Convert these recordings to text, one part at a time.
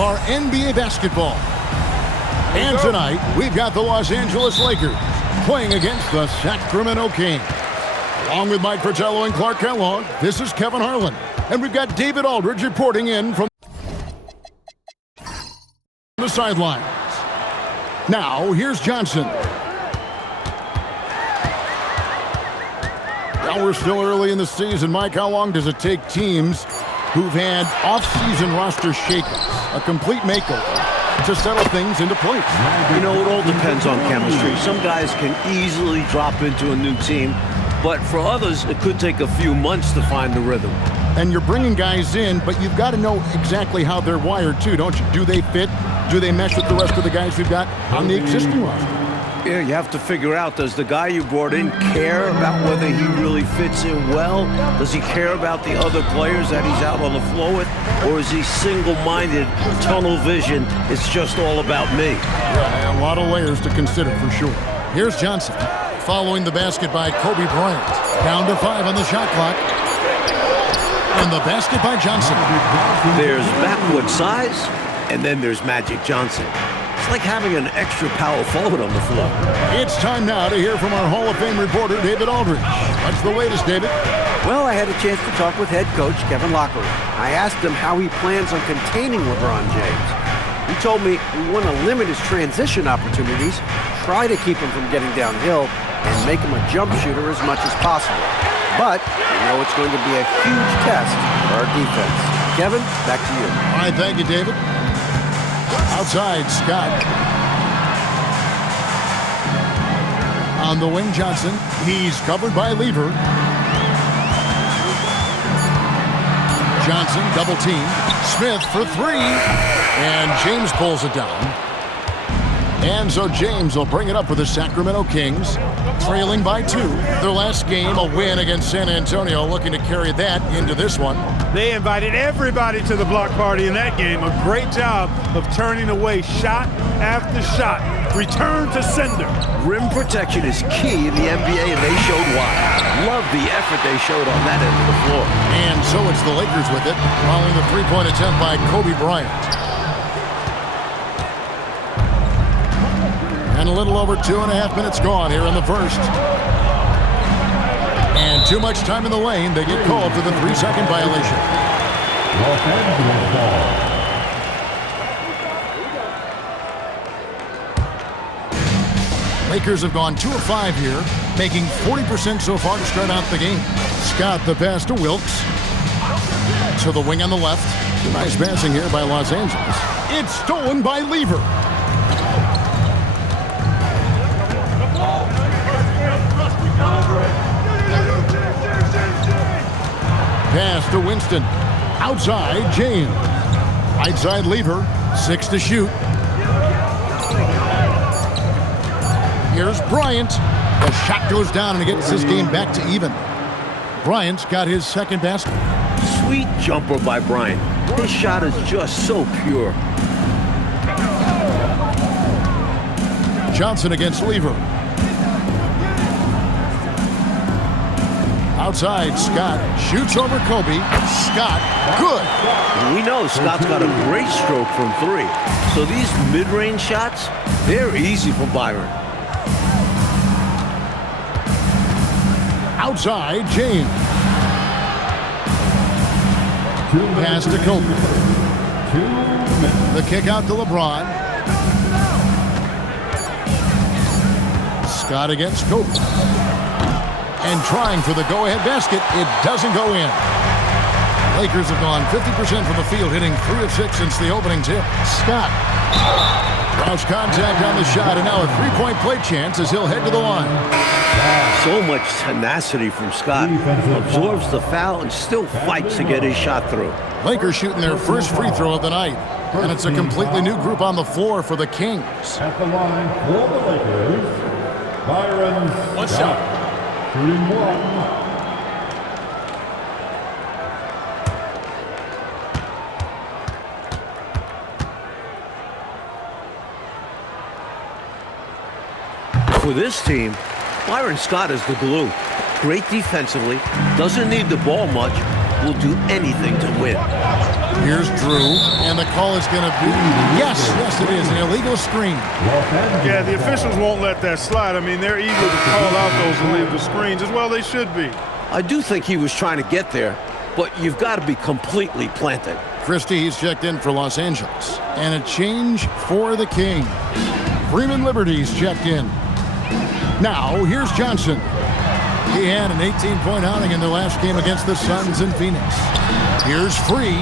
of our NBA basketball. And tonight, we've got the Los Angeles Lakers playing against the Sacramento Kings. Along with Mike Fratello and Clark Kellogg, this is Kevin Harlan. And we've got David Aldridge reporting in from the sidelines. Now, here's Johnson. Now we're still early in the season. Mike, how long does it take teams who've had off-season roster shakeups, a complete makeover, to settle things into place? You know, it all depends on chemistry. Some guys can easily drop into a new team, but for others, it could take a few months to find the rhythm. And you're bringing guys in, but you've got to know exactly how they're wired, too, don't you? Do they fit? Do they mesh with the rest of the guys we've got on the existing roster? Yeah, you have to figure out, does the guy you brought in care about whether he really fits in well? Does he care about the other players that he's out on the floor with? Or is he single-minded, tunnel vision, it's just all about me? Yeah, a lot of layers to consider for sure. Here's Johnson, following the basket by Kobe Bryant. Down to 5 on the shot clock. And the basket by Johnson. There's backward size, and then there's Magic Johnson. It's like having an extra power forward on the floor. It's time now to hear from our Hall of Fame reporter, David Aldridge. What's the latest, David? Well, I had a chance to talk with head coach Kevin Lockery. I asked him how he plans on containing LeBron James. He told me we want to limit his transition opportunities, try to keep him from getting downhill, and make him a jump shooter as much as possible. But we know it's going to be a huge test for our defense. Kevin, back to you. All right, thank you, David. Outside, Scott. On the wing, Johnson. He's covered by Lever. Johnson, double team. Smith for 3. And James pulls it down. And so James will bring it up for the Sacramento Kings, trailing by 2. Their last game, a win against San Antonio, looking to carry that into this one. They invited everybody to the block party in that game. A great job of turning away shot after shot. Return to sender. Rim protection is key in the NBA, and they showed why. Love the effort they showed on that end of the floor. And so it's the Lakers with it, following the three-point attempt by Kobe Bryant. And a little over 2.5 minutes gone here in the first. And too much time in the lane. They get called for the 3-second violation. Los Angeles ball. Lakers have gone 2 of 5 here, making 40% so far to start out the game. Scott, the pass to Wilkes. To the wing on the left. Nice passing here by Los Angeles. It's stolen by Lever. Pass to Winston. Outside, James. Right side, Lever. 6 to shoot. Here's Bryant. The shot goes down and it gets this game back to even. Bryant's got his second basket. Sweet jumper by Bryant. His shot is just so pure. Johnson against Lever. Outside, Scott shoots over Kobe. Scott, good. We know Scott's got a great stroke from 3. So these mid-range shots, they're easy for Byron. Outside, James. Pass to Kobe. The kick out to LeBron. Scott against Kobe. And trying for the go-ahead basket, it doesn't go in. Lakers have gone 50% from the field, hitting 3 of 6 since the opening tip. Scott. Cross contact on the shot, and now a 3-point play chance as he'll head to the line. So much tenacity from Scott. Absorbs the foul and still fights to get his shot through. Lakers shooting their first free throw of the night. And it's a completely new group on the floor for the Kings. At the line for the Lakers, Byron Scott. Shooting 1. For this team, Byron Scott is the glue. Great defensively, doesn't need the ball much, will do anything to win. Here's Drew, and the call is going to be, yes, it is, an illegal screen. Yeah, the officials won't let that slide. I mean, they're eager to call out those illegal screens. As well, they should be. I do think he was trying to get there, but you've got to be completely planted. Christie, he's checked in for Los Angeles. And a change for the Kings. Freeman Liberty's checked in. Now, here's Johnson. He had an 18-point outing in their last game against the Suns in Phoenix. Here's Free.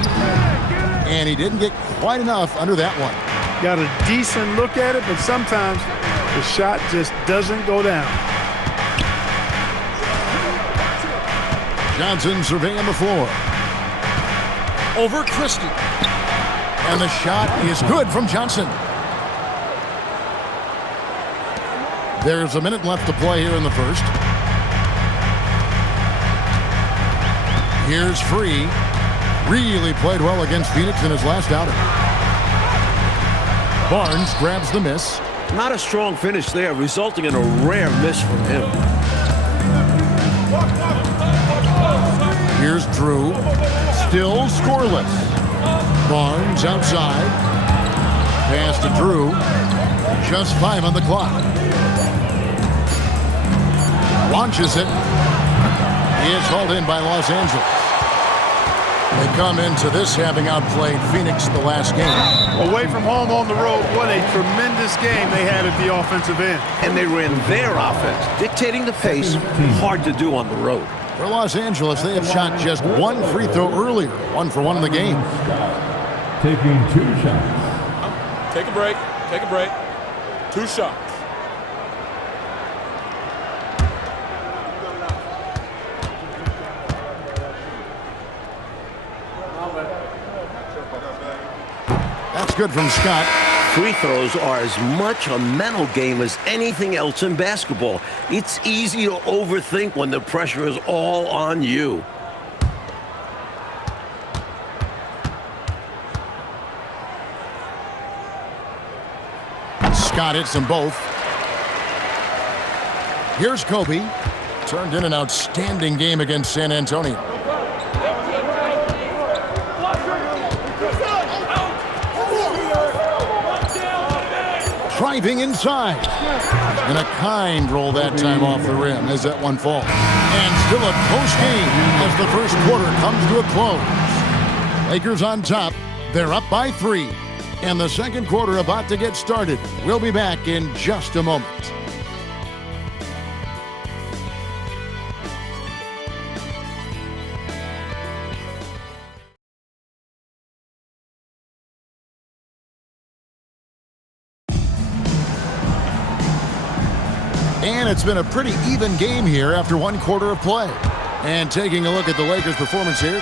And he didn't get quite enough under that one. Got a decent look at it, but sometimes the shot just doesn't go down. Johnson surveying the floor. Over Christie. And the shot is good from Johnson. There's a minute left to play here in the first. Here's Free. Really played well against Phoenix in his last outing. Barnes grabs the miss. Not a strong finish there, resulting in a rare miss from him. Here's Drew. Still scoreless. Barnes outside. Pass to Drew. Just 5 on the clock. Launches it. He is hauled in by Los Angeles. They come into this having outplayed Phoenix the last game. Away from home on the road, what a tremendous game they had at the offensive end. And they ran their offense, dictating the pace. Hard to do on the road. For Los Angeles, they have shot just 1 free throw earlier. 1 for 1 in the game. Taking 2 shots. Take a break. Take a break. 2 shots. That's good from Scott. Free throws are as much a mental game as anything else in basketball. It's easy to overthink when the pressure is all on you. Scott hits them both. Here's Kobe. Turned in an outstanding game against San Antonio. Driving inside. And a kind roll that time off the rim as that one falls. And still a close game as the first quarter comes to a close. Lakers on top. They're up by 3. And the second quarter about to get started. We'll be back in just a moment. And it's been a pretty even game here after 1 quarter of play. And taking a look at the Lakers' performance here,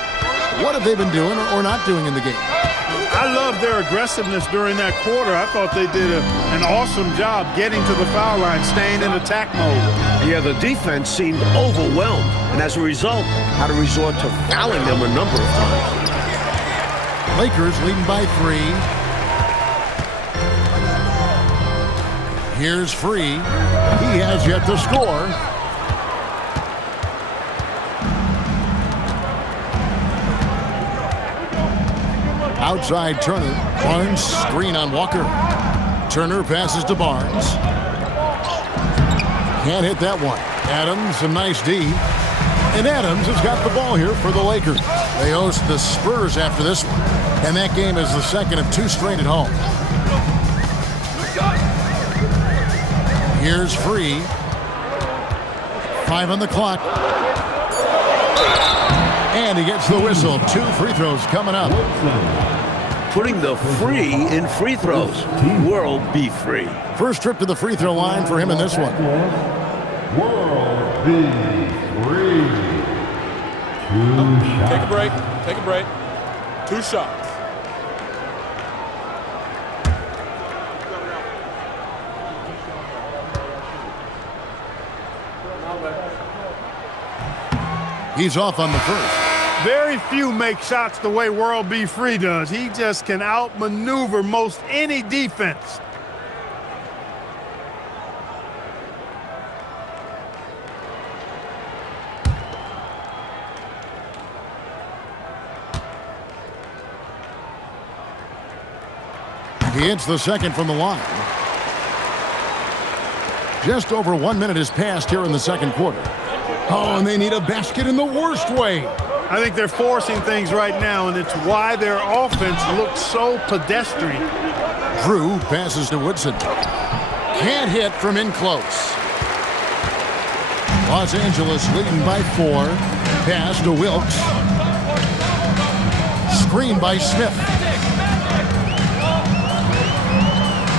what have they been doing or not doing in the game? I love their aggressiveness during that quarter. I thought they did an awesome job getting to the foul line, staying in attack mode. Yeah, the defense seemed overwhelmed, and as a result, had to resort to fouling them a number of times. Lakers leading by 3. Here's Free. He has yet to score. Outside Turner. Barnes screen on Walker. Turner passes to Barnes. Can't hit that one. Adams, a nice D. And Adams has got the ball here for the Lakers. They host the Spurs after this one. And that game is the second of 2 straight at home. Here's Free. 5 on the clock. And he gets the whistle. 2 free throws coming up. Putting the free in free throws. World be free. First trip to the free throw line for him in this one. World be free. 2 shots. Take a break. Take a break. 2 shots. He's off on the first. Very few make shots the way World B. Free does. He just can outmaneuver most any defense. He hits the second from the line. Just over 1 minute has passed here in the second quarter. Oh, and they need a basket in the worst way. I think they're forcing things right now, and it's why their offense looks so pedestrian. Drew passes to Woodson. Can't hit from in close. Los Angeles leading by 4. Pass to Wilkes. Screen by Smith.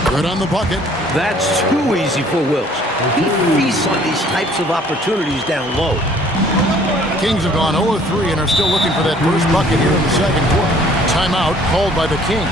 Good on the bucket. That's too easy for Wilkes. He feasts on these types of opportunities down low. Kings have gone 0-3 and are still looking for that first bucket here in the second quarter. Timeout called by the Kings.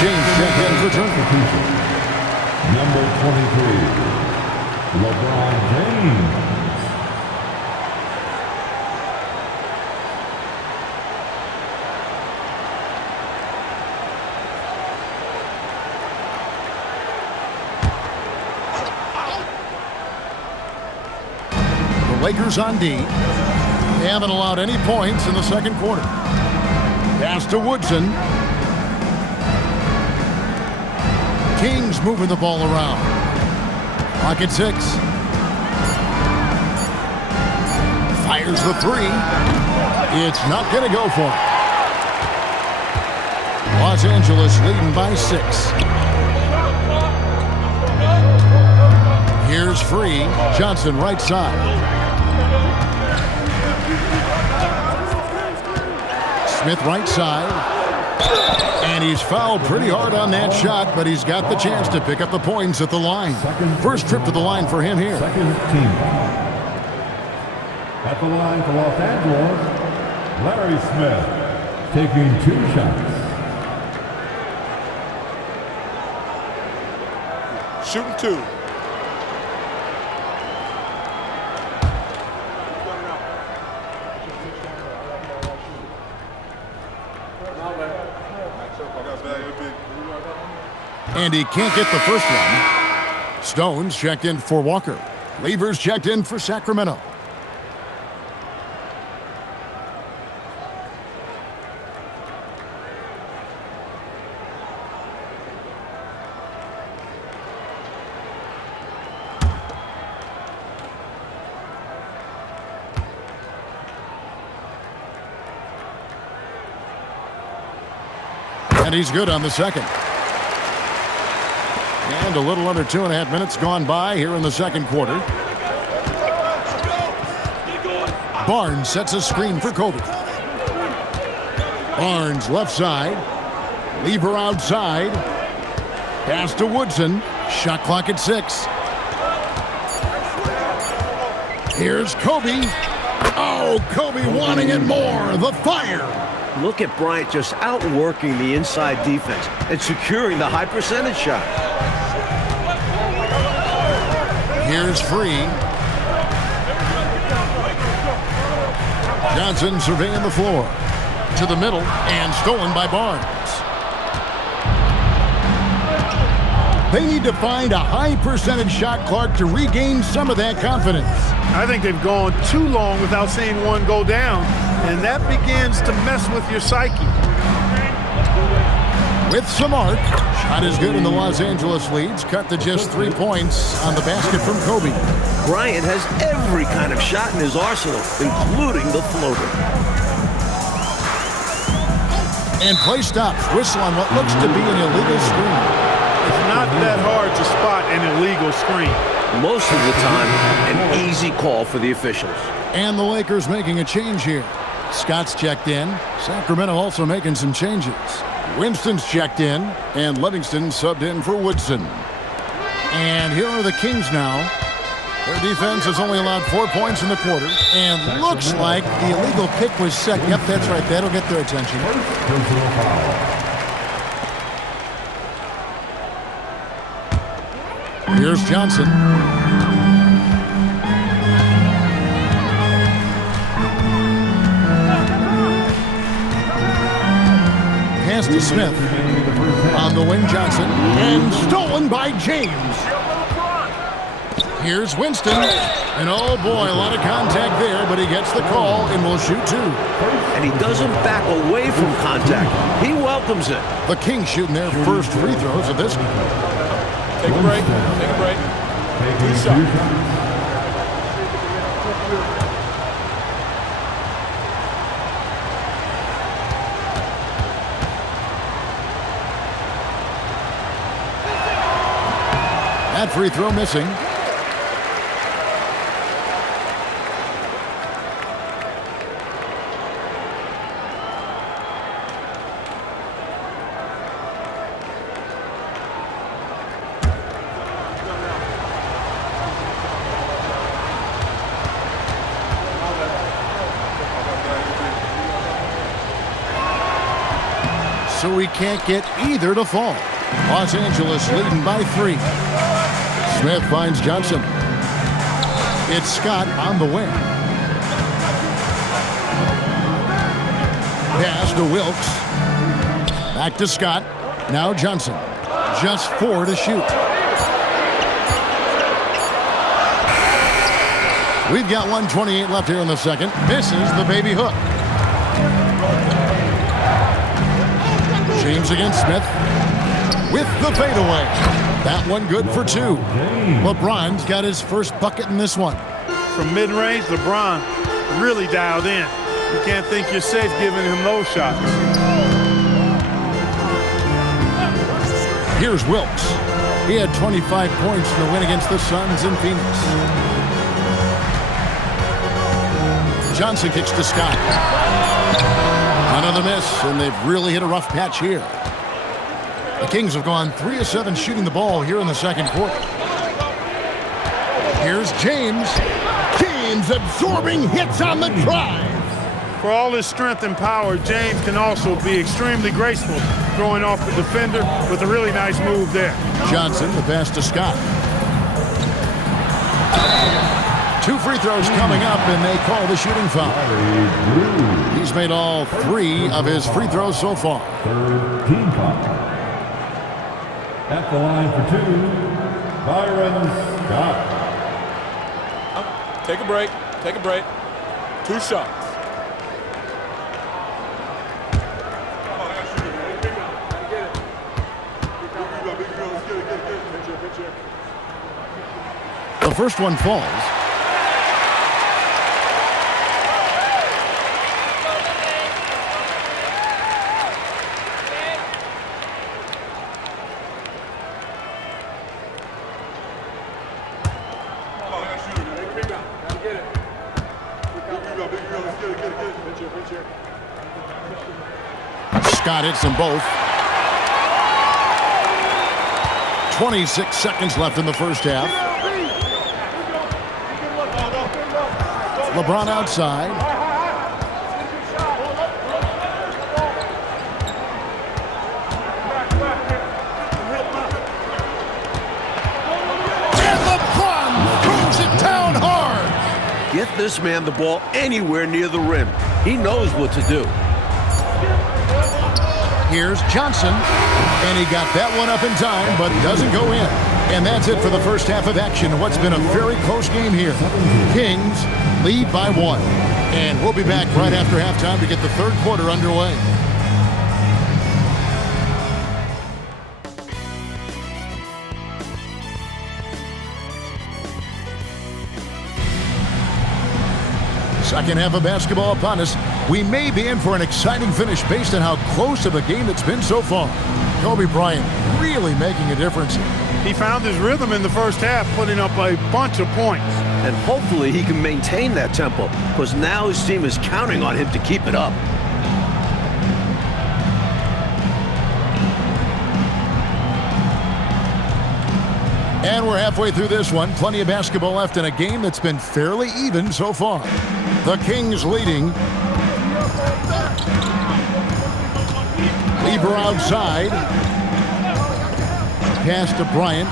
James check in for Substitution. Number 23, LeBron James. The Lakers on D. They haven't allowed any points in the second quarter. Pass to Woodson. Kings moving the ball around. Clock at 6. Fires the 3. It's not going to go for it. Los Angeles leading by 6. Here's free. Johnson right side. Smith right side. And he's fouled pretty hard on that shot, but he's got the chance to pick up the points at the line. First trip to the line for him here. Second team foul. At the line for Los Angeles, Larry Smith taking 2 shots. Shooting 2. And he can't get the first one. Stones checked in for Walker. Levers checked in for Sacramento. And he's good on the second. And a little under 2.5 minutes gone by here in the second quarter. Barnes sets a screen for Kobe. Barnes left side. Lever outside. Pass to Woodson. Shot clock at 6. Here's Kobe. Oh, Kobe wanting it more. The fire. Look at Bryant just outworking the inside defense and securing the high percentage shot. Here's free. Johnson surveying the floor. To the middle and stolen by Barnes. They need to find a high percentage shot, Clark, to regain some of that confidence. I think they've gone too long without seeing one go down, and that begins to mess with your psyche. With some arc, shot is good, and the Los Angeles leads cut to just 3 points on the basket from Kobe. Bryant has every kind of shot in his arsenal, including the floater. And play stops. Whistle on what looks to be an illegal screen. It's not that hard to spot an illegal screen. Most of the time, an easy call for the officials. And the Lakers making a change here. Scott's checked in. Sacramento also making some changes. Winston's checked in, and Livingston subbed in for Woodson. And here are the Kings now. Their defense has only allowed 4 points in the quarter, and looks like the illegal kick was set. Yep, that's right. That'll get their attention. Here's Johnson. Pass to Smith. On the wing, Johnson. And stolen by James. Here's Winston. And oh boy, a lot of contact there, but he gets the call and will shoot two. And he doesn't back away from contact. He welcomes it. The Kings shooting their first free throws of this game. Take a break. Take a break. 2 shots. That free throw missing. So we can't get either to fall. Los Angeles leading by 3. Smith finds Johnson. It's Scott on the wing. Pass to Wilkes. Back to Scott. Now Johnson. Just 4 to shoot. We've got 1:28 left here in the second. Misses the baby hook. James against Smith with the fadeaway. That one good for 2. LeBron's got his first bucket in this one. From mid-range, LeBron really dialed in. You can't think you're safe giving him those shots. Here's Wilkes. He had 25 points in the win against the Suns in Phoenix. Johnson kicks to Scott. Another miss, and they've really hit a rough patch here. The Kings have gone 3 of 7 shooting the ball here in the second quarter. Here's James. James absorbing hits on the drive. For all his strength and power, James can also be extremely graceful, throwing off the defender with a really nice move there. Johnson, the pass to Scott. 2 free throws coming up, and they call the shooting foul. He's made all 3 of his free throws so far. 13 foul. At the line for 2, Byron Scott. Take a break. Take a break. 2 shots. The first one falls. Scott hits them both. 26 seconds left in the first half. LeBron outside. And LeBron throws it down hard. Get this man the ball anywhere near the rim. He knows what to do. Here's Johnson, and he got that one up in time, but doesn't go in. And that's it for the first half of action. What's been a very close game here. Kings lead by 1. And we'll be back right after halftime to get the third quarter underway. Second half of basketball upon us. We may be in for an exciting finish based on how close of a game it's been so far. Kobe Bryant really making a difference. He found his rhythm in the first half, putting up a bunch of points. And hopefully he can maintain that tempo, because now his team is counting on him to keep it up. And we're halfway through this one. Plenty of basketball left in a game that's been fairly even so far. The Kings leading. Lever outside. Pass to Bryant.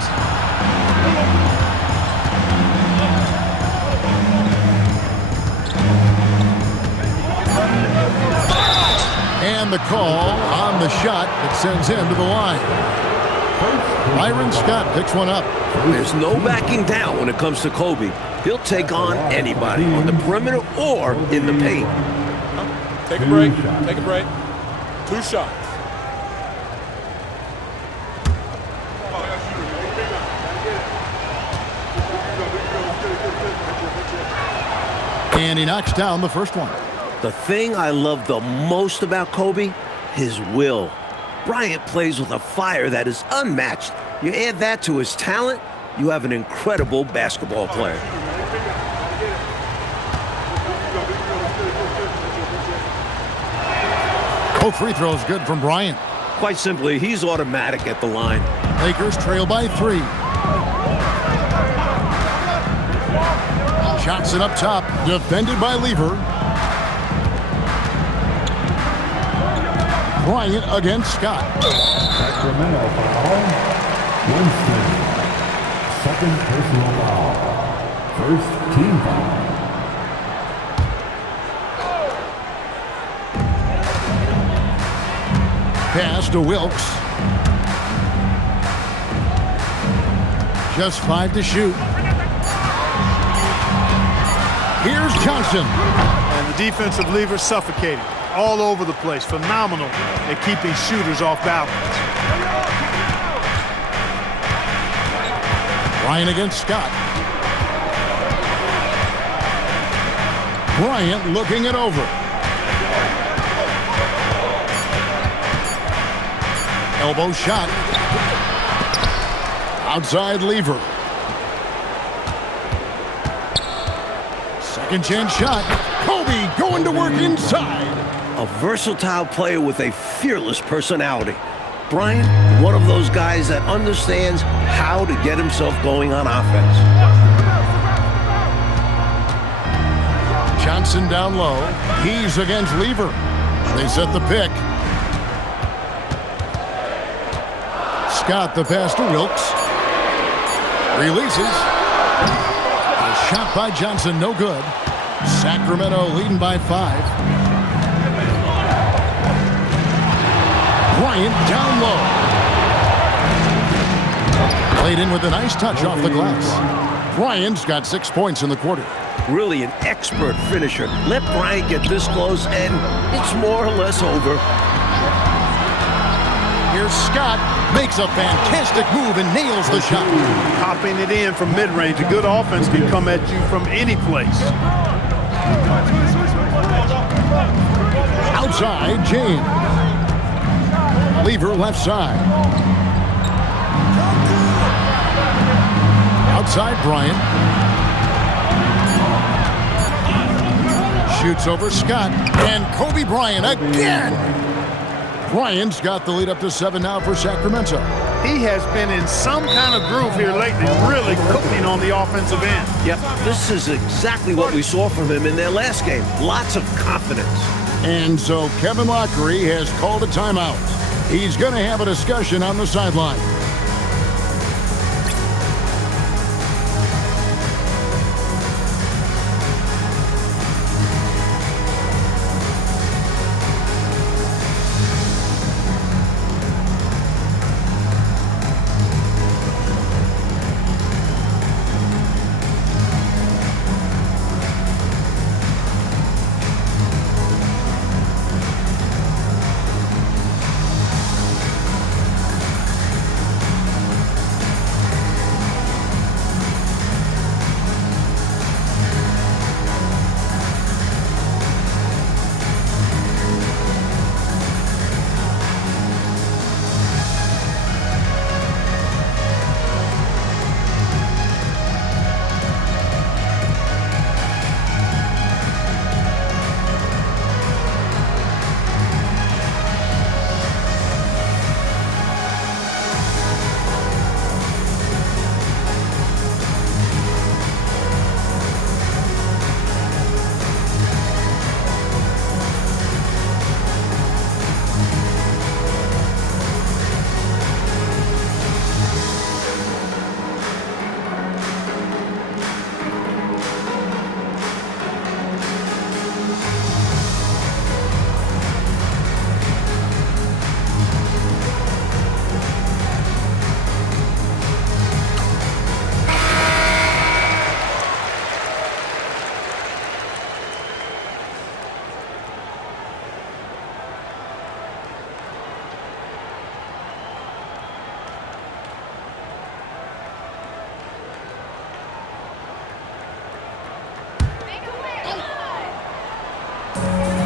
And the call on the shot that sends him to the line. Byron Scott picks one up. There's no backing down when it comes to Kobe. He'll take on anybody on the perimeter or in the paint. Take a break. Take a break. 2 shots. And he knocks down the first one. The thing I love the most about Kobe, his will. Bryant plays with a fire that is unmatched. You add that to his talent, you have an incredible basketball player. Both free throws good from Bryant. Quite simply, he's automatic at the line. Lakers trail by 3. Johnson up top, defended by Lever. Bryant against Scott. Sacramento foul. Winston. Second personal foul. First team foul. Pass to Wilkes. Just 5 to shoot. Here's Johnson. And the defensive lever suffocating. All over the place. Phenomenal at keeping shooters off balance. Bryant against Scott. Bryant looking it over. Elbow shot. Outside Lever. Second chance shot. Kobe going to work inside. A versatile player with a fearless personality. Bryant, one of those guys that understands how to get himself going on offense. Johnson down low. He's against Lever. They set the pick. Scott the pass to Wilkes. Releases. A shot by Johnson, no good. Sacramento leading by 5. Bryant down low. Played in with a nice touch off the glass. Bryant's got 6 points in the quarter. Really an expert finisher. Let Bryant get this close and it's more or less over. Here's Scott. Makes a fantastic move and nails the shot. Popping it in from mid-range. A good offense can come at you from any place. Outside, James. Lever left side. Outside, Bryant. Shoots over Scott. And Kobe Bryant again. Bryant's got the lead up to 7 now for Sacramento. He has been in some kind of groove here lately, really cooking on the offensive end. Yep, this is exactly what we saw from him in their last game. Lots of confidence. And so Kevin Lockery has called a timeout. He's going to have a discussion on the sideline.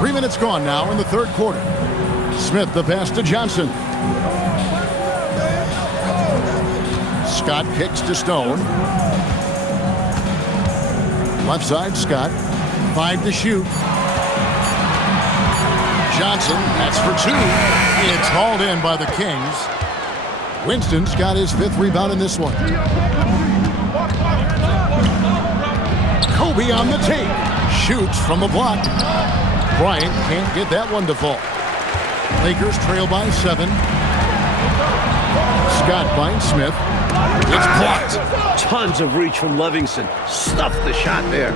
3 minutes gone now in the third quarter. Smith the pass to Johnson. Scott kicks to Stone. Left side, Scott. 5 to shoot. Johnson, that's for 2. It's hauled in by the Kings. Winston's got his 5th rebound in this one. Kobe on the take. Shoots from the block. Bryant can't get that one to fall. Lakers trail by 7. Scott finds Smith. It's blocked. Tons of reach from Livingston. Stuffed the shot there.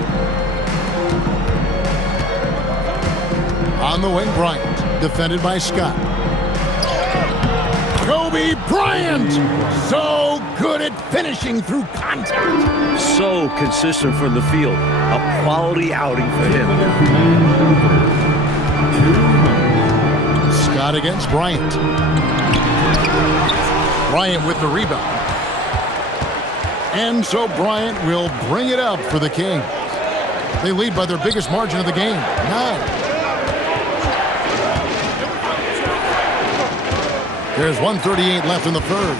On the wing, Bryant. Defended by Scott. Kobe Bryant! So good at finishing through contact. So consistent from the field. A quality outing for him. Scott against Bryant. Bryant with the rebound. And so Bryant will bring it up for the Kings. They lead by their biggest margin of the game, 9. There's 1:38 left in the third.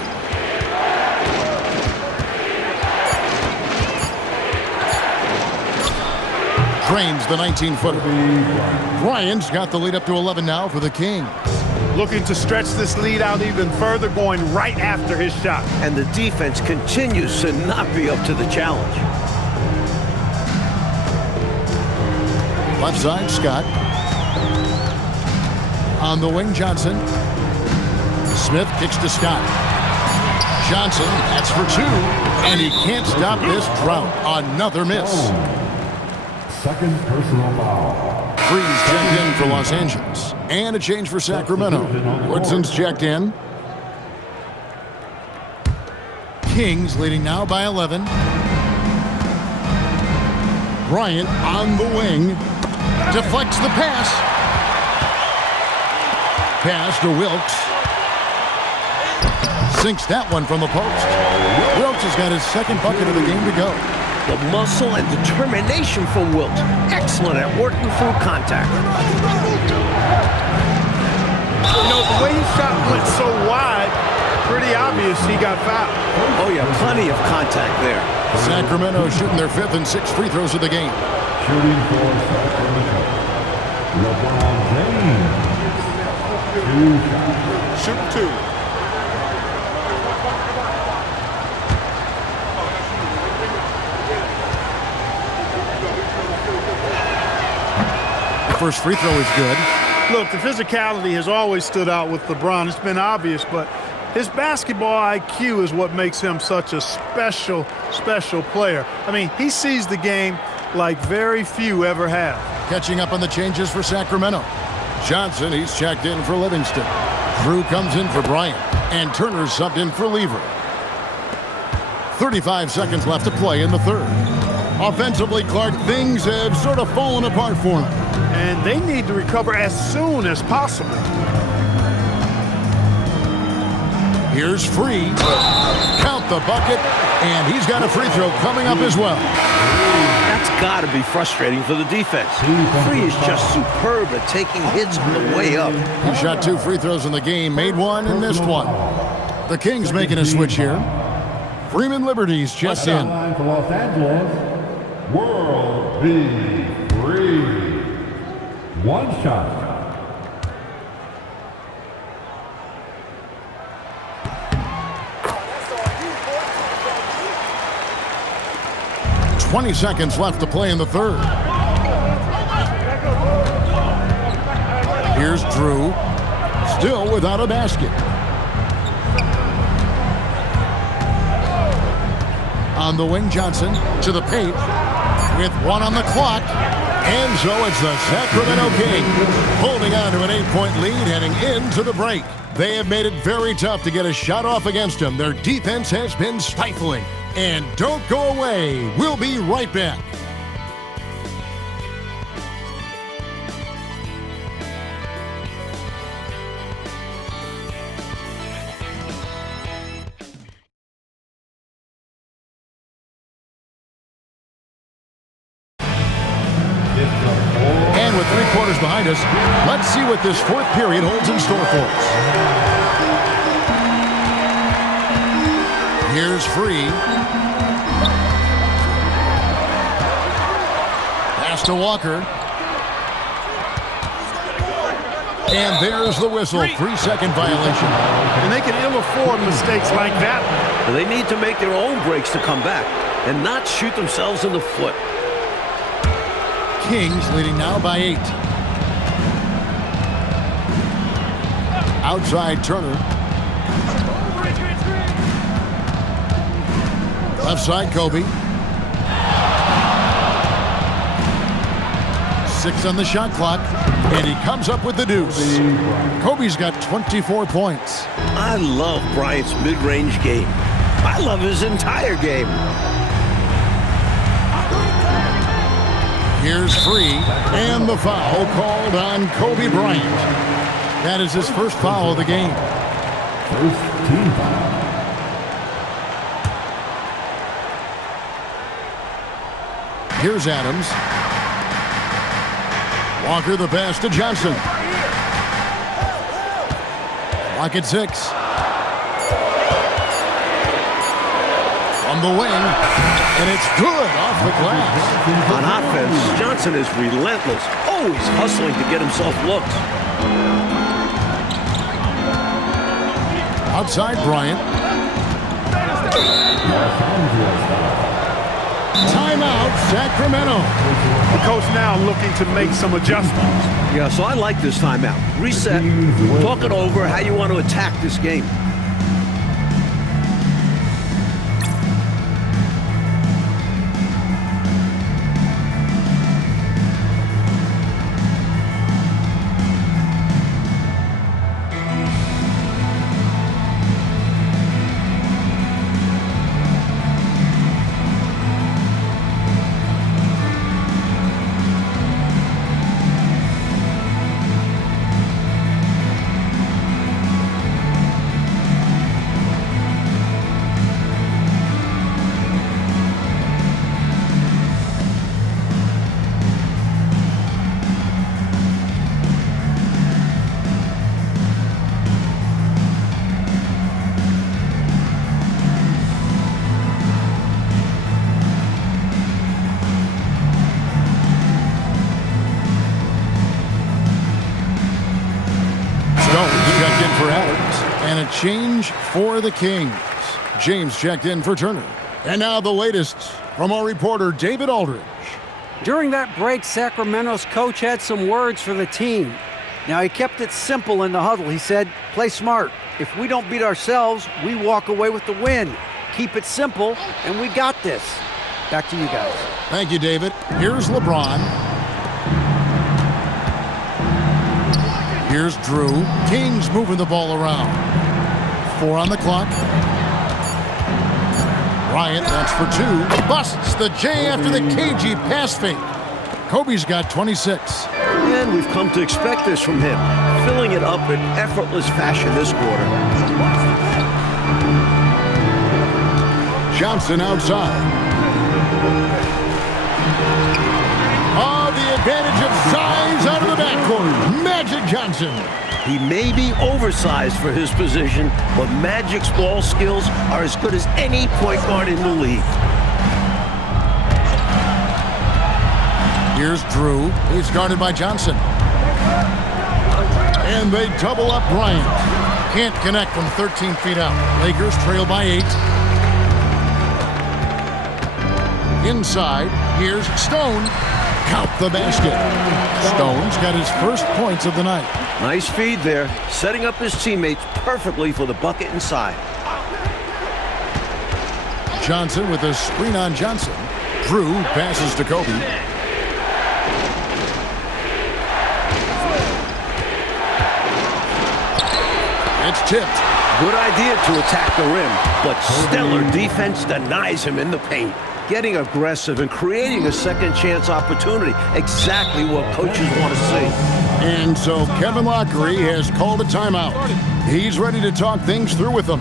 Drains the 19-footer. Bryant's got the lead up to 11 now for the Kings. Looking to stretch this lead out even further, going right after his shot. And the defense continues to not be up to the challenge. Left side, Scott. On the wing, Johnson. Smith kicks to Scott. Johnson, that's for 2. And he can't stop this drought. Another miss. Second personal foul. Freeze checked in for Los Angeles. And a change for Sacramento. Woodson's checked in. Kings leading now by 11. Bryant on the wing. Deflects the pass. Pass to Wilkes. Sinks that one from the post. Wilkes has got his 2nd bucket of the game to go. The muscle and determination from Wilkes. Excellent at working through contact. You know, the way his shot went so wide, pretty obvious he got fouled. Oh, yeah, plenty of contact there. Sacramento shooting their 5th and 6th free throws of the game. Shooting for Sacramento. LeBron James. 2 shots. Shoot 2. First free throw is good. Look, the physicality has always stood out with LeBron. It's been obvious, but his basketball IQ is what makes him such a special player. I mean, he sees the game like very few ever have. Catching up on the changes for Sacramento. Johnson, he's checked in for Livingston. Drew comes in for Bryant. And Turner's subbed in for Lever. 35 seconds left to play in the third. Offensively, Clark, things have sort of fallen apart for him. And they need to recover as soon as possible. Here's Free. Count the bucket. And he's got a free throw coming up as well. That's got to be frustrating for the defense. Free is just superb at taking hits on the way up. He shot 2 free throws in the game, made 1 and missed 1. The Kings making a switch here. Freeman Liberty's checked in. Line for Los Angeles. World B. Free. 1 shot. $20 seconds left to play in the third. Here's Drew, still without a basket. On the wing, Johnson to the paint with 1 on the clock. And so it's the Sacramento Kings holding on to an 8-point lead heading into the break. They have made it very tough to get a shot off against them. Their defense has been stifling. And don't go away. We'll be right back. with 3 quarters behind us. Let's see what this 4th period holds in store for us. Here's Free. Pass to Walker. And there's the whistle. 3-second violation. And they can ill afford mistakes like that. They need to make their own breaks to come back and not shoot themselves in the foot. Kings leading now by 8. Outside Turner. Left side Kobe. 6 on the shot clock. And he comes up with the deuce. Kobe's got 24 points. I love Bryant's mid-range game. I love his entire game. Here's Free, and the foul called on Kobe Bryant. That is his first foul of the game. First team foul. Here's Adams. Walker the pass to Johnson. Clock at 6. On the wing, and it's good off the glass. On offense, Johnson is relentless, always hustling to get himself looks. Outside Bryant. Timeout, Sacramento. The coach now looking to make some adjustments. Yeah, so I like this timeout. Reset, talk it over how you want to attack this game. And a change for the Kings. James checked in for Turner. And now the latest from our reporter, David Aldridge. During that break, Sacramento's coach had some words for the team. Now, he kept it simple in the huddle. He said, play smart. If we don't beat ourselves, we walk away with the win. Keep it simple, and we got this. Back to you guys. Thank you, David. Here's LeBron. Here's Drew. Kings moving the ball around. 4 on the clock. Bryant, that's for 2. Busts the J after the cagey pass fake. Kobe's got 26. And we've come to expect this from him, filling it up in effortless fashion this quarter. Johnson outside. Oh, the advantage of size out of the backcourt. Magic Johnson. He may be oversized for his position, but Magic's ball skills are as good as any point guard in the league. Here's Drew. He's guarded by Johnson. And they double up Bryant. Can't connect from 13 feet out. Lakers trail by 8. Inside, here's Stone. Count the basket. Stone's got his first points of the night. Nice feed there, setting up his teammates perfectly for the bucket inside. Johnson with a screen on Johnson. Drew passes to Kobe. It's tipped. Good idea to attack the rim, but stellar defense denies him in the paint. Getting aggressive and creating a second chance opportunity. Exactly what coaches want to see. And so Kevin Lockery has called a timeout. He's ready to talk things through with them.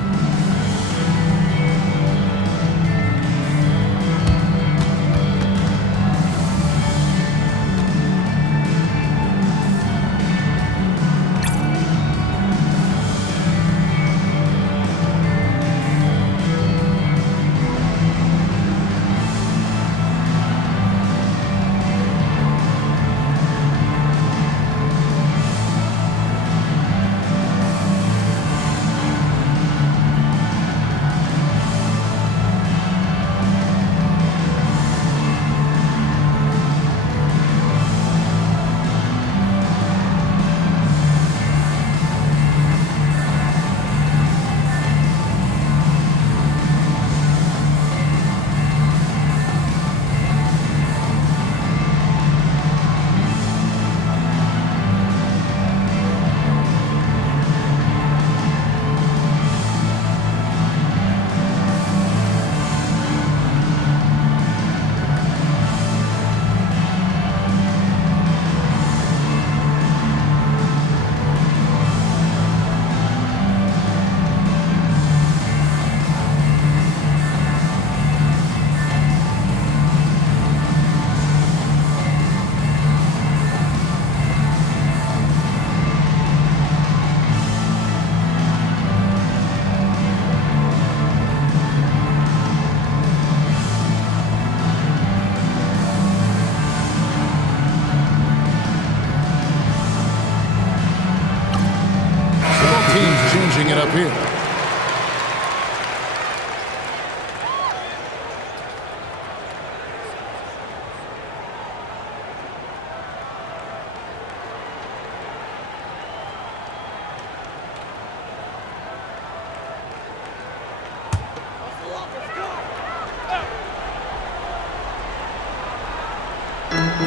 it upfield.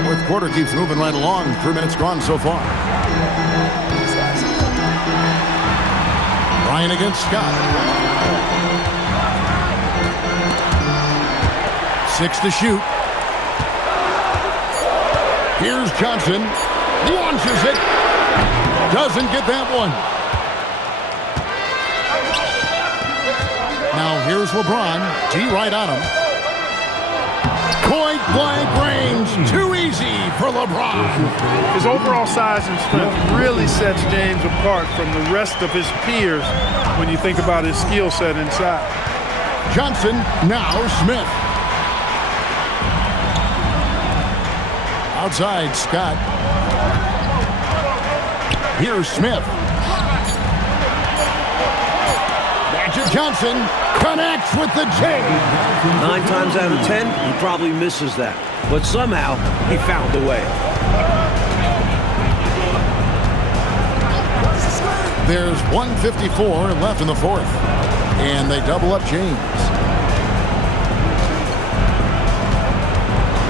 Fourth quarter keeps moving right along. 3 minutes gone so far. Ryan against Scott. 6 to shoot. Here's Johnson. Launches it. Doesn't get that one. Now here's LeBron. D right on him. Point blank range. Too easy for LeBron. His overall size and strength really sets James apart from the rest of his peers when you think about his skill set inside. Johnson, now Smith. Outside, Scott. Here's Smith. Magic Johnson connects with the J. 9 times out of 10, he probably misses that. But somehow, he found a way. There's 1:54 left in the fourth. And they double up James.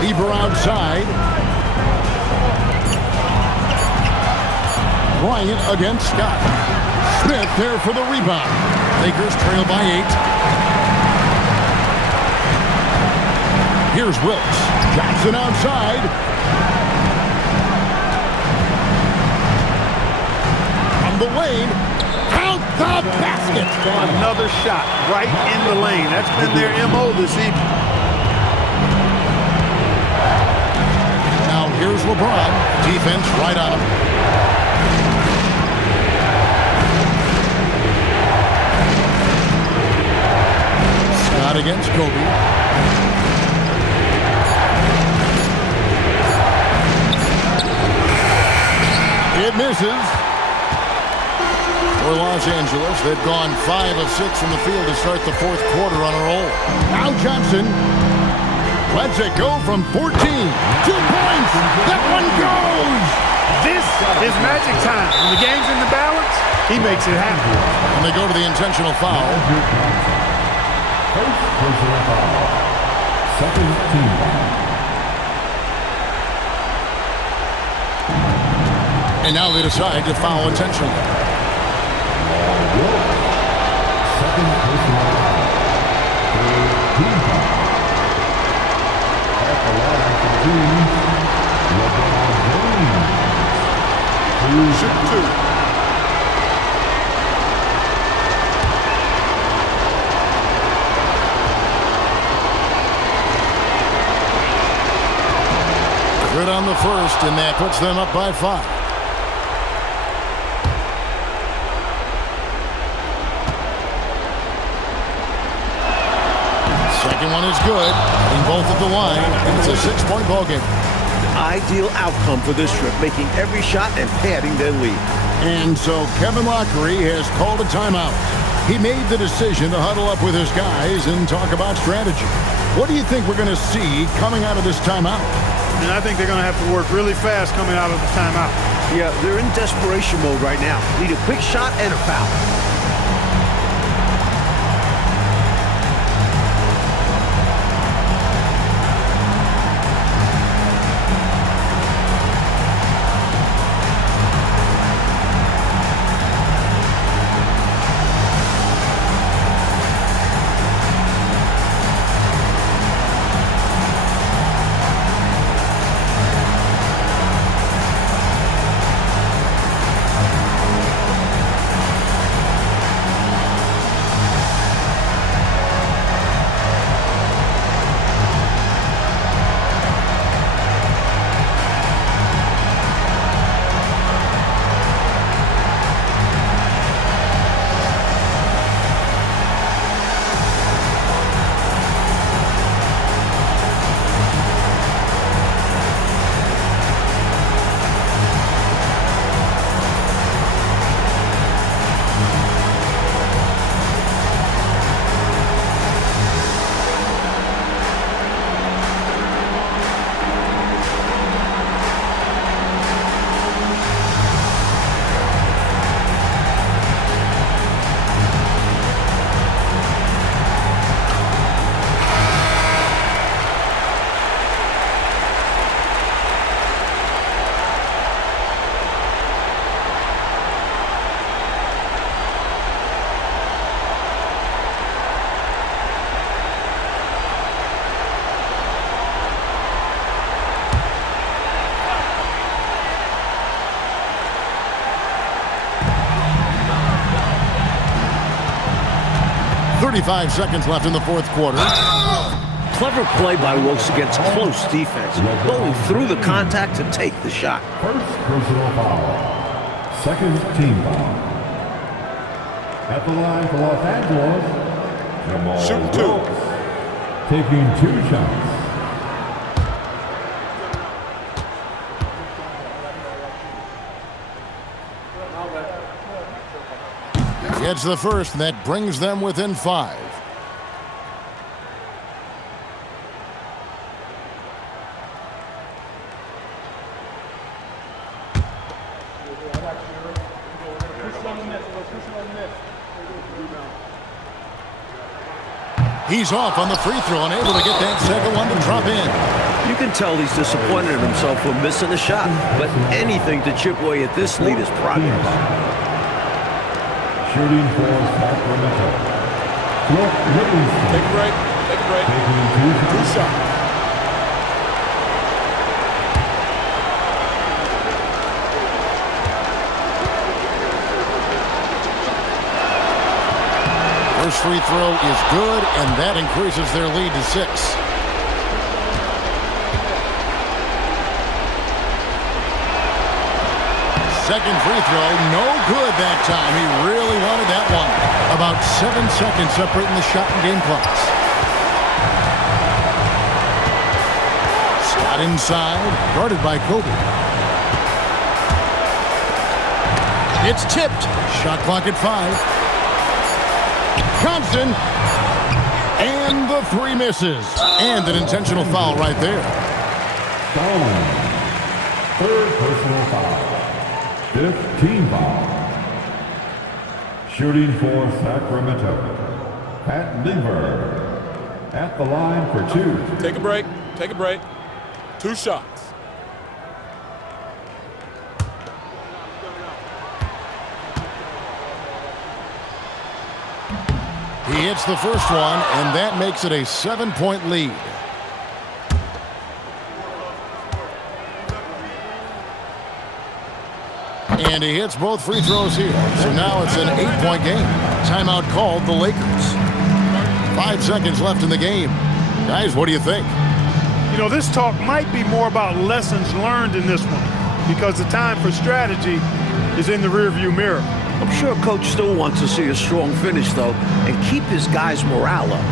Lieber outside. Bryant against Scott. Smith there for the rebound. Lakers trail by 8. Here's Wilkes. Johnson outside. From the lane. Count the basket. Another shot right in the lane. That's been their MO this evening. Now here's LeBron. Defense right on him. Scott against Kobe. It misses. For Los Angeles, they've gone 5 of 6 from the field to start the fourth quarter on a roll. Now Johnson lets it go from 14. 2 points. That one goes. This is magic time. When the game's in the balance, he makes it happen. And they go to the intentional foul. First personal foul. Second team foul. And now they decide to foul intentionally. Second personal foul. Third team foul. At the line for teams, LeBron James. Shoot 2. Good on the first, and that puts them up by 5. Second one is good, in both at the line, and it's a 6-point ball game. Ideal outcome for this trip, making every shot and padding their lead. And so Kevin Lockery has called a timeout. He made the decision to huddle up with his guys and talk about strategy. What do you think we're going to see coming out of this timeout? And I think they're going to have to work really fast coming out of the timeout. Yeah, they're in desperation mode right now. Need a quick shot and a foul. 35 seconds left in the fourth quarter. Clever play by Wilkes against close defense, going through the contact to take the shot. First personal foul. Second team foul. At the line for Los Angeles, Jamal Shoot two. Wilkes, taking 2 shots. Gets the first, and that brings them within 5. He's off on the free throw, unable to get that second one to drop in. You can tell he's disappointed in himself for missing a shot, but anything to chip away at this lead is progress. Shooting for Sacramento. Cliff Livingston. Take a break. Take a break. Taking 2 shots. 2 shots. First free throw is good, and that increases their lead to 6. Second free throw, no good that time. He really wanted that one. About 7 seconds separating the shot and game clocks. Scott inside, guarded by Kobe. It's tipped. Shot clock at 5. Thompson, and the 3 misses. And an intentional foul right there. Stone. Third personal foul. 5th team foul. Shooting for Sacramento, Pat Lever. At the line for 2. Take a break. Take a break. 2 shots. He hits the first one, and that makes it a 7-point lead. And he hits both free throws here. So now it's an 8-point game. Timeout called the Lakers. 5 seconds left in the game. Guys, what do you think? You know, this talk might be more about lessons learned in this one because the time for strategy is in the rearview mirror. I'm sure Coach still wants to see a strong finish, though, and keep his guys' morale up.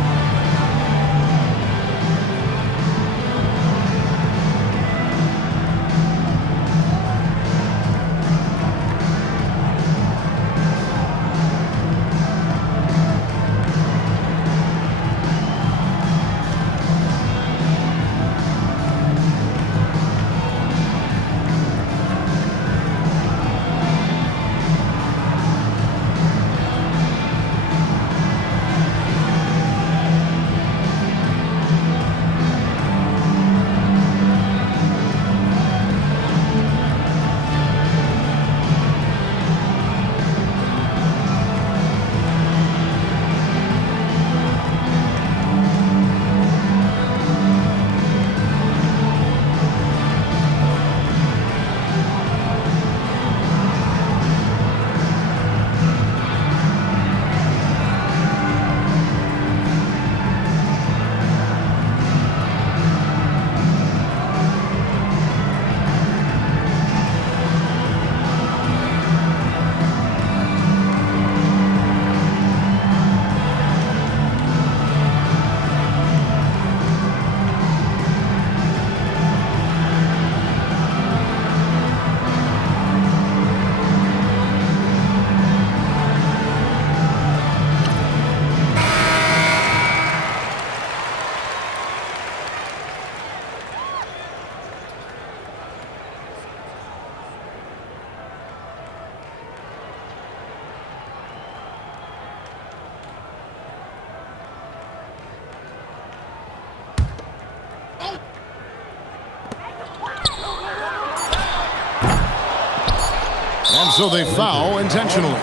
And so they foul intentionally.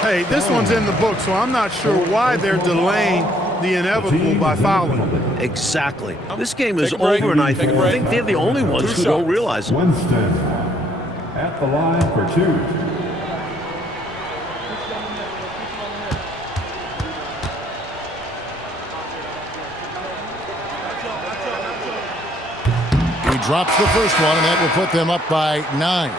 Hey, this one's in the book, so I'm not sure why they're delaying the inevitable by fouling. Exactly. This game is Take a break. over, and I Take a break. think they're the only ones 2 who don't shots. realize it. Winston. At the line for 2. drops the first one, and that will put them up by 9.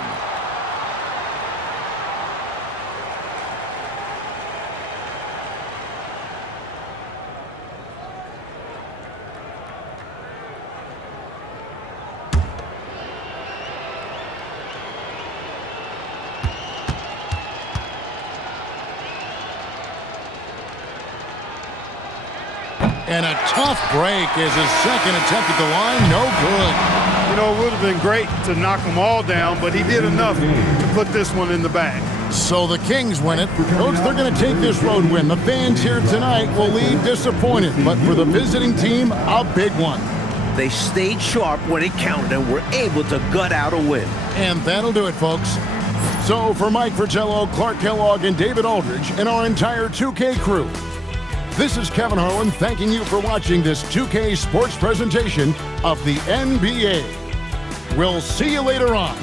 And a tough break is his second attempt at the line. No good. You know, it would have been great to knock them all down, but he did enough to put this one in the bag. So the Kings win it. Coach, they're going to take this road win. The fans here tonight will leave disappointed, but for the visiting team, a big one. They stayed sharp when it counted and were able to gut out a win. And that'll do it, folks. So for Mike Fratello, Clark Kellogg, and David Aldridge, and our entire 2K crew, this is Kevin Harlan thanking you for watching this 2K Sports presentation of the NBA. We'll see you later on.